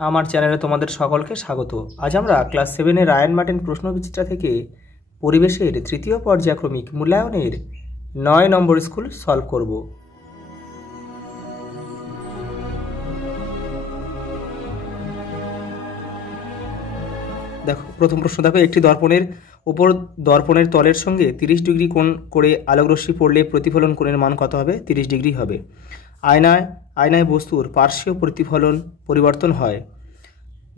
আমার চ্যানেলে তোমাদের সকলকে স্বাগত। আজ আমরা ক্লাস 7-এর রায়ান মার্টিন প্রশ্নবিচিত্রা থেকে পরিবেশের তৃতীয় পর্যায়ক্রমিক মূল্যায়নের 9 নম্বর স্কুল সলভ করব। দেখো প্রথম প্রশ্ন, দেখো একটি দর্পণের উপর দর্পণের তলের সঙ্গে 30 ডিগ্রি কোণ করে আলোকরশ্মি পড়লে প্রতিফলন কোণের মান কত হবে? 30 ডিগ্রি হবে। আয়নায় বস্তুর পার্শ্বীয় প্রতিফলন পরিবর্তন হয়।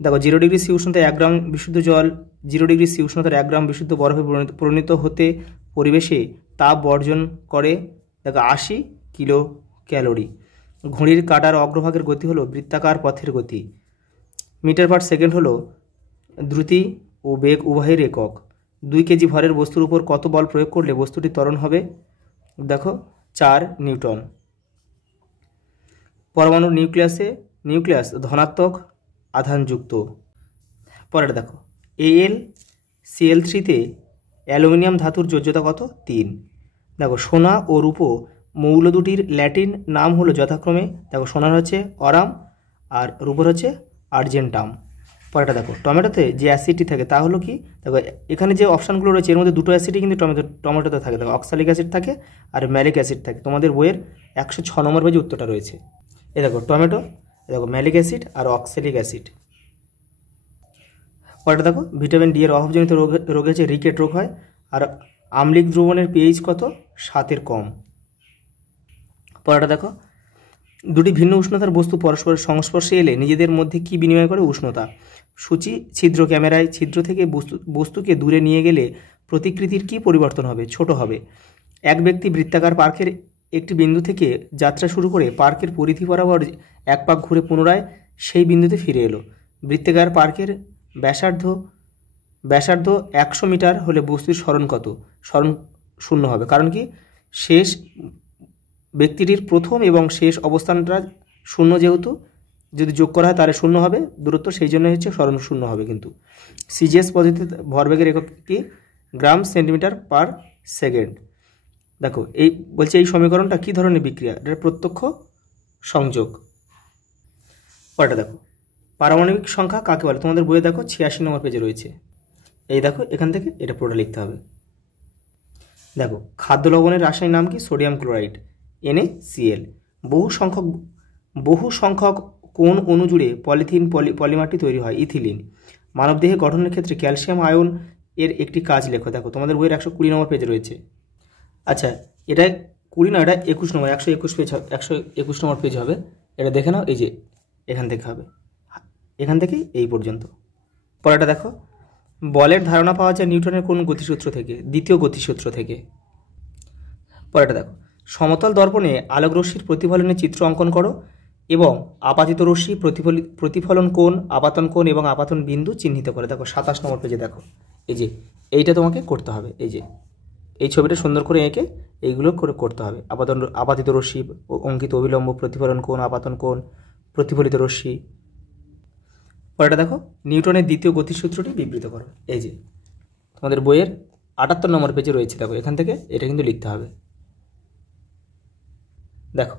দেখো 0 ডিগ্রি সি উষ্ণতায় 1 গ্রাম বিশুদ্ধ জল 0 ডিগ্রি সি উষ্ণতার 1 গ্রাম বিশুদ্ধ বরফে পরিণত হতে পরিবেশে তাপ বর্জন করে দেখো 80 কিলো ক্যালোরি। ঘড়ির কাঁটার অগ্রভাগের গতি হলো বৃত্তাকার পথের গতি। মিটার পার সেকেন্ড হলো দ্রুতি ও বেগ উভয়ের একক। 2 কেজি ভরের বস্তুর উপর কত বল প্রয়োগ করলে বস্তুটি ত্বরণ হবে? দেখো 4 নিউটন। পরমাণুর নিউক্লিয়াস ধনাত্মক আধানযুক্ত। পরের দেখো AlCl3-তে অ্যালুমিনিয়াম ধাতুর যোজ্যতা কত? 3। দেখো সোনা ও রূপো মৌল দুটির ল্যাটিন নাম হলো যথাক্রমে, দেখো সোনার হচ্ছে অরাম আর রূপোর হচ্ছে আর্জেন্টাম। পরেরটা দেখো টমেটোতে যে অ্যাসিডটি থাকে তা হলো কি? দেখো এখানে যে অপশানগুলো রয়েছে এর মধ্যে দুটো অ্যাসিডই কিন্তু টমেটোতে থাকে। দেখো অক্সালিক অ্যাসিড থাকে আর ম্যালিক অ্যাসিড থাকে। তোমাদের বইয়ের 106 নম্বর পেজে উত্তরটা রয়েছে। এই দেখো টমেটো, দেখো ম্যালিক অ্যাসিড আর অক্সালিক অ্যাসিড। পরেরটা দেখো ভিটামিন ডি এর অভাবজনিত রোগ হচ্ছে রিকেট রোগ হয়। আর আম্লিক দ্রবণের পিএইচ কত? 7-এর কম। পরেরটা দেখো দুটি ভিন্ন উষ্ণতার বস্তু পরস্পরের সংস্পর্শে এলে নিজেদের মধ্যে কি বিনিময় করে? উষ্ণতা। সূচি ছিদ্র ক্যামেরায় ছিদ্র থেকে বস্তুকে দূরে নিয়ে গেলে প্রতিকৃতির কি পরিবর্তন হবে? ছোট হবে। এক ব্যক্তি বৃত্তাকার পার্কের একটি বিন্দু থেকে যাত্রা শুরু করে পার্কের পরিধি বরাবর এক পাক ঘুরে পুনরায় সেই বিন্দুতে ফিরে এলো। বৃত্তাকার পার্কের ব্যাসার্ধ 100 মিটার হলে বস্তুর সরণ কত? সরণ 0 হবে। কারণ কি? শেষ ব্যক্তিটির প্রথম এবং শেষ অবস্থানটা 0 যেহেতু যদি যোগ করা হয় তাহলে 0 হবে দূরত্ব, সেই জন্য হচ্ছে সরণ 0 হবে। কিন্তু সিজিএস পদ্ধতিতে ভরবেগের একক কি? গ্রাম সেন্টিমিটার পার সেকেন্ড। দেখো এই বলছে এই সমীকরণটা কি ধরনের বিক্রিয়া? এটা প্রত্যক্ষ সংযোগ। পরেরটা দেখো পারমাণবিক সংখ্যা কাকে বলে? তোমাদের বইয়ে দেখো 86 নম্বর পেজে রয়েছে। এই দেখো এখান থেকে এটা পুরোটা লিখতে হবে। দেখো খাদ্য লবণের রাসায়নিক নাম কি? Sodium chloride NaCl। বহু সংখ্যক কোন অণু জুড়ে পলিমারটি তৈরি হয়? ইথিলিন। মানবদেহে গঠনের ক্ষেত্রে ক্যালসিয়াম আয়ন এর একটি কাজ লেখো। দেখো তোমাদের বইয়ের 120 নম্বর পেজে রয়েছে। আচ্ছা এটা 20 না, এটা 21 নম্বর, 121 নম্বর পেজ হবে। এটা দেখে নাও, এই যে এখান থেকে হবে, এখান থেকে এই পর্যন্ত। পরেরটা দেখো বলের ধারণা পাওয়া যায় নিউটনের কোন গতিসূত্র থেকে? দ্বিতীয় গতিসূত্র থেকে। পরেরটা দেখো সমতল দর্পণে আলোকরশ্মির প্রতিফলনের চিত্র অঙ্কন করো এবং আপাতিত রশ্মি প্রতিফলন কোণ, আপাতন কোণ এবং আপাতন বিন্দু চিহ্নিত করে। দেখো 27 নম্বর পেজে দেখো, এই যে এইটা তোমাকে করতে হবে। এই যে এই ছবিটা সুন্দর করে এঁকে এইগুলো করে করতে হবে। আপাতিত রশ্মি, অঙ্কিত অবিলম্ব, প্রতিফলন কোণ, আপাতন কোণ, প্রতিফলিত রশ্মি। পরেরটা দেখো নিউটনের দ্বিতীয় গতিসূত্রটি বিবৃত করো। এই যে তোমাদের বইয়ের 78 নম্বর পেজে রয়েছে। দেখো এখান থেকে এটা কিন্তু লিখতে হবে। দেখো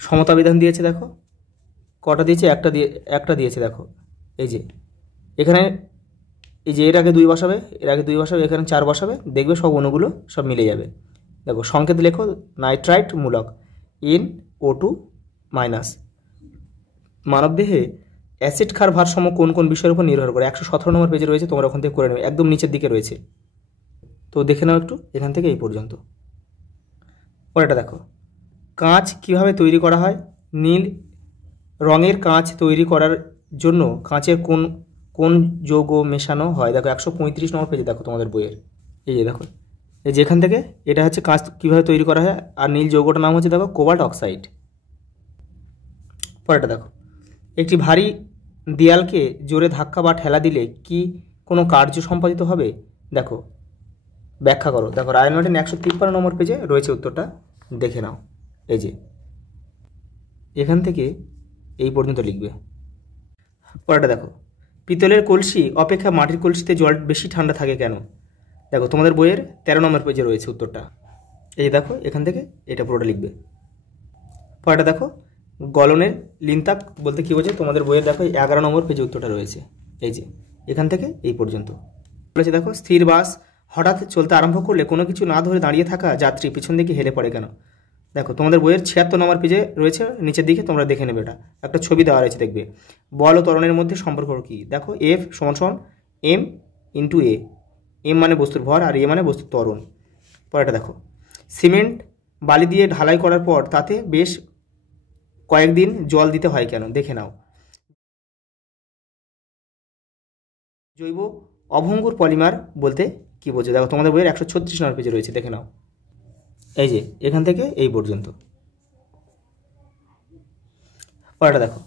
সমতা বিধান দিয়েছে, দেখো কটা দিয়েছে? একটা দিয়েছে। দেখো এই যে এখানে এই যে এর আগে 2 বসাবে, এর আগে 2 বসাবে, এখানে 4 বসাবে, দেখবে সব অণুগুলো সব মিলে যাবে। দেখো সংকেত লেখো নাইট্রাইট মূলক NO2-। মানবদেহে অ্যাসিড ক্ষার ভারসাম্য কোন কোন বিষয়ের উপর নির্ভর করে? 117 নম্বর পেজে রয়েছে, তোমরা ওখান থেকে করে নেবে, একদম নিচের দিকে রয়েছে। তো দেখে নাও একটু এখান থেকে এই পর্যন্ত। পরেরটা দেখো কাঁচ কিভাবে তৈরি করা হয়? নীল রঙের কাঁচ তৈরি করার জন্য কাঁচের কোন যৌগ মেশানো হয়? দেখো 135 নম্বর পেজে দেখো তোমাদের বইয়ের। এই যে দেখো এই যে এখান থেকে এটা হচ্ছে কাঁচ কীভাবে তৈরি করা হয়, আর নীল যৌগটার নাম হচ্ছে দেখো কোবাল্ট অক্সাইড। পরেরটা দেখো একটি ভারী দেয়ালকে জোরে ধাক্কা বা ঠেলা দিলে কি কোনো কার্য সম্পাদিত হবে? দেখো ব্যাখ্যা করো। দেখো রায়ান মার্টিন 153 নম্বর পেজে রয়েছে উত্তরটা, দেখে নাও। এই যে এখান থেকে এই পর্যন্ত লিখবে। পরেরটা দেখো পিতলের কলসি অপেক্ষা মাটির কলসিতে জল বেশি ঠান্ডা থাকে কেন? দেখো তোমাদের বইয়ের 13 নম্বর পেজে রয়েছে উত্তরটা। এই দেখো এখান থেকে এটা পুরোটা লিখবে। পরেরটা দেখো গলনের লিনতাক বলতে কী বোঝে, তোমাদের বইয়ের দেখো 11 নম্বর পেজে উত্তরটা রয়েছে, এই যে এখান থেকে এই পর্যন্ত বলেছে। দেখো, স্থির বাস হঠাৎ চলতে আরম্ভ করলে কোনো কিছু না ধরে দাঁড়িয়ে থাকা যাত্রী পিছন দিকে হেলে পড়ে কেন? দেখো, তোমাদের বইয়ের 76 নম্বর পেজে রয়েছে, নিচের দিকে তোমরা দেখে নেবে, এটা একটা ছবি দেওয়া রয়েছে, দেখবে বল ও ত্বরণের মধ্যে সম্পর্ক কী। দেখো, F = m × a, m মানে বস্তুর ভর আর a মানে বস্তুর ত্বরণ। পরেরটা দেখো, সিমেন্ট বালি দিয়ে ঢালাই করার পর তাতে বেশ কয়েকদিন জল দিতে হয় কেন? দেখে নাও। জৈব অভঙ্গুর পলিমার বলতে কী বোঝে? দেখো, তোমাদের বইয়ের 136 নম্বর পেজে রয়েছে, দেখে নাও, এই যে এখান থেকে এই পর্যন্ত। পরেরটা দেখো,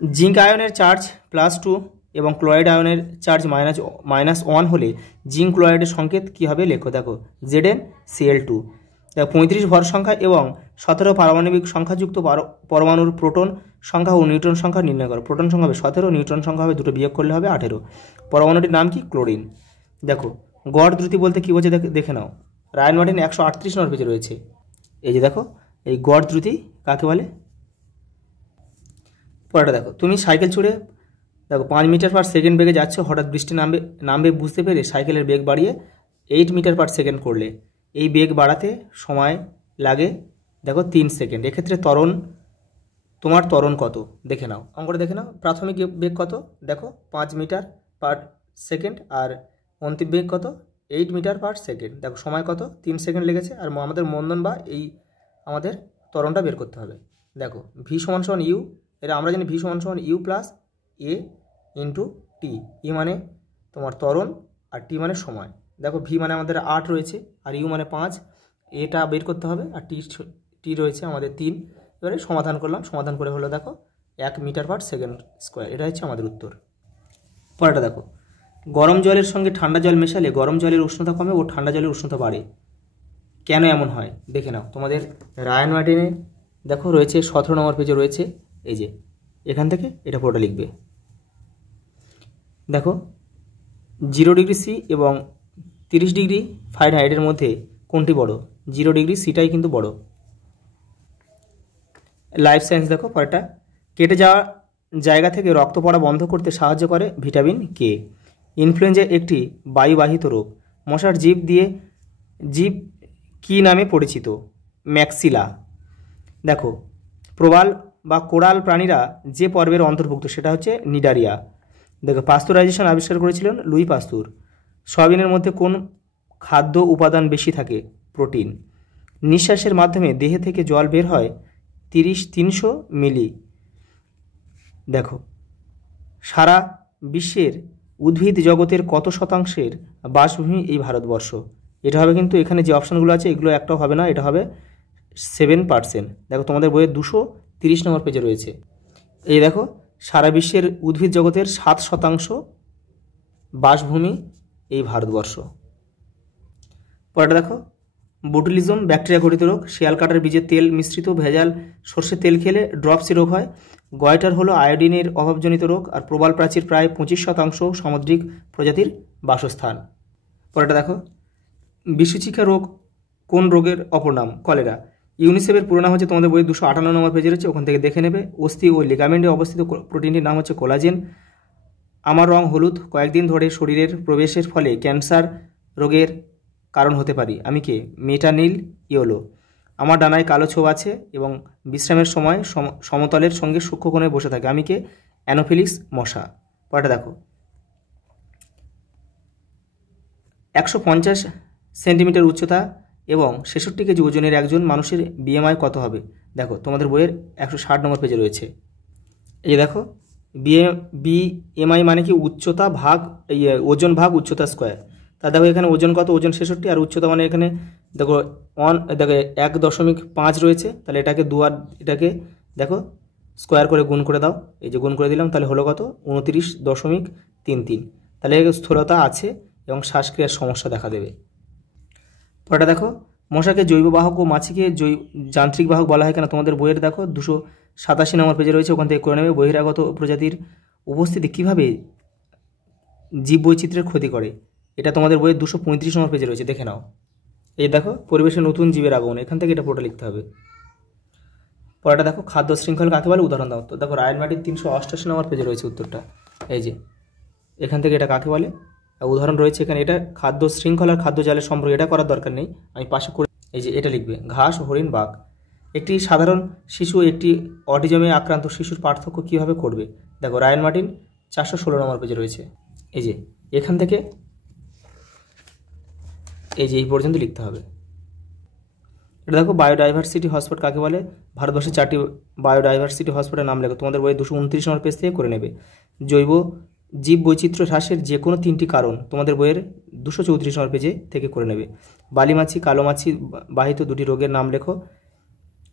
জিঙ্ক আয়নের চার্জ +2 এবং ক্লোরাইড আয়নের চার্জ -1 হলে জিঙ্ক ক্লোরাইডের সংকেত কী হবে লেখো। দেখো, ZnCl2। দেখো, 35 ভর সংখ্যা এবং 17 পারমাণবিক সংখ্যাযুক্ত পরমাণুর প্রোটন সংখ্যা ও নিউট্রন সংখ্যা নির্ণয় করো। প্রোটন সংখ্যা হবে 17, নিউট্রন সংখ্যা হবে 2 বিয়োগ করলে হবে 18। পরমাণুটির নাম কি? ক্লোরিন। দেখো, গড় দ্রুতি বলতে কী বোঝে দেখে নাও। রায়ান মার্টিন 138 নম্বর পেজে রয়েছে, এই যে দেখো, এই গড় দ্রুতি কাকে বলে। পরেরটা দেখো, তুমি সাইকেল ছুড়ে দেখো 5 মিটার/সেকেন্ড বেগে যাচ্ছ, হঠাৎ বৃষ্টি নামবে বুঝতে পেরে সাইকেলের বেগ বাড়িয়ে 8 মিটার/সেকেন্ড করলে। এই বেগ বাড়াতে সময় লাগে দেখো 3 সেকেন্ড। এক্ষেত্রে তোমার ত্বরণ কত? দেখে নাও, অঙ্কটা দেখে নাও। প্রাথমিক বেগ কত? দেখো 5 মিটার/সেকেন্ড, আর অন্তিম বেগ কত? 8 মিটার/সেকেন্ড। দেখো, সময় কত? 3 সেকেন্ড লেগেছে। আর আমাদের মন্দন বা আমাদের ত্বরণটা বের করতে হবে। দেখো, V = U, এটা আমরা জানি V = U + A × T। E মানে তোমার ত্বরণ আর T মানে সময়। দেখো, V মানে আমাদের 8 রয়েছে, আর U মানে 5, এটা বের করতে হবে, আর T রয়েছে আমাদের 3। এবারে সমাধান করলাম, সমাধান করে হলো দেখো 1 মিটার/সেকেন্ড²। এটা হচ্ছে আমাদের উত্তর। পরেরটা দেখো, গরম জলের সঙ্গে ঠান্ডা জল মেশালে গরম জলের উষ্ণতা কমে ও ঠান্ডা জলের উষ্ণতা বাড়ে, কেন এমন হয়? দেখে নাও, তোমাদের রায়ান মার্টিনে দেখো রয়েছে 17 নম্বর পেজে রয়েছে, এই যে এখান থেকে এটা পুরোটা লিখবে। দেখো, 0°C এবং 30°F মধ্যে কোনটি বড়? 0°C কিন্তু বড়। লাইফ সায়েন্স দেখো, পরেরটা, কেটে যাওয়া জায়গা থেকে রক্ত পড়া বন্ধ করতে সাহায্য করে ভিটামিন কে। ইনফ্লুয়েঞ্জা একটি বায়ুবাহিত রোগ। মশার জীব কী নামে পরিচিত? ম্যাক্সিলা। দেখো, প্রবাল বা কোরাল প্রাণীরা যে পর্বের অন্তর্ভুক্ত সেটা হচ্ছে নিডারিয়া। দেখো, পাস্তুরাইজেশন আবিষ্কার করেছিলেন লুই পাস্তুর। সয়াবিনের মধ্যে কোন খাদ্য উপাদান বেশি থাকে? প্রোটিন। নিঃশ্বাসের মাধ্যমে দেহে থেকে জল বের হয় 300 মিলি। দেখো, সারা বিশ্বের উদ্ভিদ জগতের কত শতাংশের বাসভূমি এই ভারতবর্ষ? এটা হবে কিন্তু এখানে যে অপশানগুলো আছে এগুলো একটাও হবে না, এটা হবে 7%। দেখো, তোমাদের বইয়ের 230 নম্বর পেজে রয়েছে, এই দেখো, সারা বিশ্বের উদ্ভিদ জগতের 7% বাসভূমি এই ভারতবর্ষ। পরেরটা দেখো, বোটুলিজম ব্যাকটেরিয়া ঘটিত রোগ। শিয়াল কাটার বীজের তেল মিশ্রিত ভেজাল সর্ষের তেল খেলে ড্রপসি রোগ হয়। গয়টার হলো আয়োডিনের অভাবজনিত রোগ। আর প্রবাল প্রাচীর প্রায় 25% সামুদ্রিক প্রজাতির বাসস্থান। পরেরটা দেখো, বিশুচিকা রোগ কোন রোগের অপর নাম? কলেরা। ইউনিসেফের পুরো নাম হচ্ছে, তোমাদের বইয়ে 258 নম্বর পেজে রয়েছে, ওখান থেকে দেখে নেবে। অস্থি ও লিগামেন্টে অবস্থিত প্রোটিনটির নাম হচ্ছে কোলাজেন। আমার রং হলুদ কয়েকদিন ধরে শরীরের প্রবেশের ফলে ক্যান্সার রোগের কারণ হতে পারি, আমি কে? Metanil yellow. আমার ডানায় কালো ছোপ আছে এবং বিশ্রামের সময় সমতলের সঙ্গে সূক্ষ্ম কোণে বসে থাকে, আমি কে? অ্যানোফিলিস মশা। পরেরটা দেখো, 150 সেন্টিমিটার উচ্চতা এবং 66 কেজি ওজনের একজন মানুষের BMI কত হবে? দেখো, তোমাদের বইয়ের 160 নম্বর পেজে রয়েছে, এই দেখো, BMI মানে কি? উচ্চতা ভাগ ওজন ভাগ উচ্চতা স্কোয়ার। তা দেখো, এখানে ওজন কত? ওজন 66, আর উচ্চতা মানে এখানে দেখো 1.5 রয়েছে, তাহলে এটাকে এটাকে দেখো স্কোয়ার করে গুণ করে দাও, এই যে গুণ করে দিলাম, তাহলে হলো কত? 29.33। তাহলে স্থূলতা আছে এবং শ্বাসক্রিয়ার সমস্যা দেখা দেবে। পরেটা দেখো, মশাকে জৈব বাহক ও মাছিকে যান্ত্রিক বাহক বলা হয় কেন? তোমাদের বইয়ের দেখো 287 নম্বর পেজে রয়েছে, ওখান থেকে করে নেবে। বহিরাগত প্রজাতির উপস্থিতি কীভাবে জীববৈচিত্র্যের ক্ষতি করে? এটা তোমাদের বইয়ের 235 নম্বর পেজে রয়েছে, দেখে নাও। এই দেখো, পরিবেশে নতুন জীবের আগমন, এখান থেকে এটা পুরোটা লিখতে হবে। পরেরটা দেখো, খাদ্য শৃঙ্খল কাকে বলে, উদাহরণ দাও। তো দেখো রায়ন মার্টিন 388 নম্বর পেজে রয়েছে উত্তরটা। এই যে এখান থেকে এটা কাকে বলে, উদাহরণ রয়েছে এখানে। এটা খাদ্য শৃঙ্খল আর খাদ্য জালের সম্পর্কে এটা করার দরকার নেই, আমি পাশে করে এই যে এটা লিখবে, ঘাস, হরিণ, বাঘ। একটি সাধারণ শিশু একটি অটিজমে আক্রান্ত শিশুর পার্থক্য কীভাবে করবে? দেখো রায়ন মার্টিন 416 নম্বর পেজে রয়েছে। এই যে এখান থেকে এই যে এই পর্যন্ত লিখতে হবে। এটা দেখো, বায়োডাইভার্সিটি হটস্পট কাকে বলে? ভারতবর্ষের 4টি বায়োডাইভার্সিটি হটস্পটের নাম লেখো। তোমাদের বইয়ে 229 নম্বর পেজ থেকে করে নেবে। জৈব জীব বৈচিত্র্য হ্রাসের যে কোনো 3টি কারণ তোমাদের বইয়ের 234 নম্বর পেজে থেকে করে নেবে। বালিমাছি, কালো মাছি বাহিত 2টি রোগের নাম লেখো।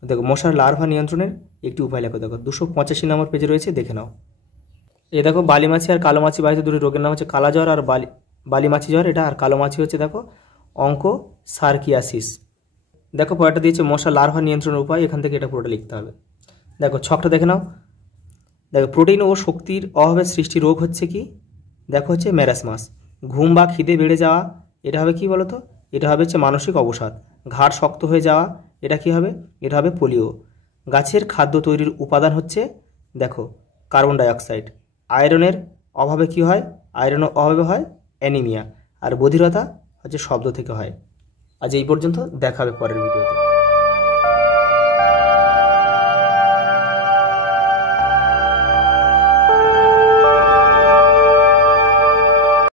দেখো মশার লার্ভা নিয়ন্ত্রণের একটি উপায় লেখো। দেখো 285 নম্বর পেজে রয়েছে, দেখে নাও। এ দেখো, বালিমাছি আর কালো মাছি বাহিত 2টি রোগের নাম হচ্ছে কালা জ্বর আর বালিমাছি জ্বর এটা, আর কালো মাছি হচ্ছে দেখো অঙ্কোসার্কিয়াসিস। দেখো পরেরটা দিয়েছে মশা লার্ভা নিয়ন্ত্রণের উপায়, এখান থেকে এটা পুরোটা লিখতে হবে। দেখো ছকটা দেখে নাও। দেখো প্রোটিন ও শক্তির অভাবে সৃষ্টি রোগ হচ্ছে কি? দেখো হচ্ছে ম্যারাসমাস। ঘুম বা খিদে বেড়ে যাওয়া, এটা হবে কি বলো তো? এটা হবে হচ্ছে মানসিক অবসাদ। ঘাড় শক্ত হয়ে যাওয়া, এটা কি হবে? এটা হবে পোলিও। গাছের খাদ্য তৈরির উপাদান হচ্ছে দেখো কার্বন ডাইঅক্সাইড। আয়রনের অভাবে কি হয়? আয়রনের অভাবে হয় অ্যানিমিয়া। আর বধিরতা হচ্ছে শব্দ থেকে হয়। আজ এই পর্যন্ত, দেখা হবে পরের ভিডিওতে।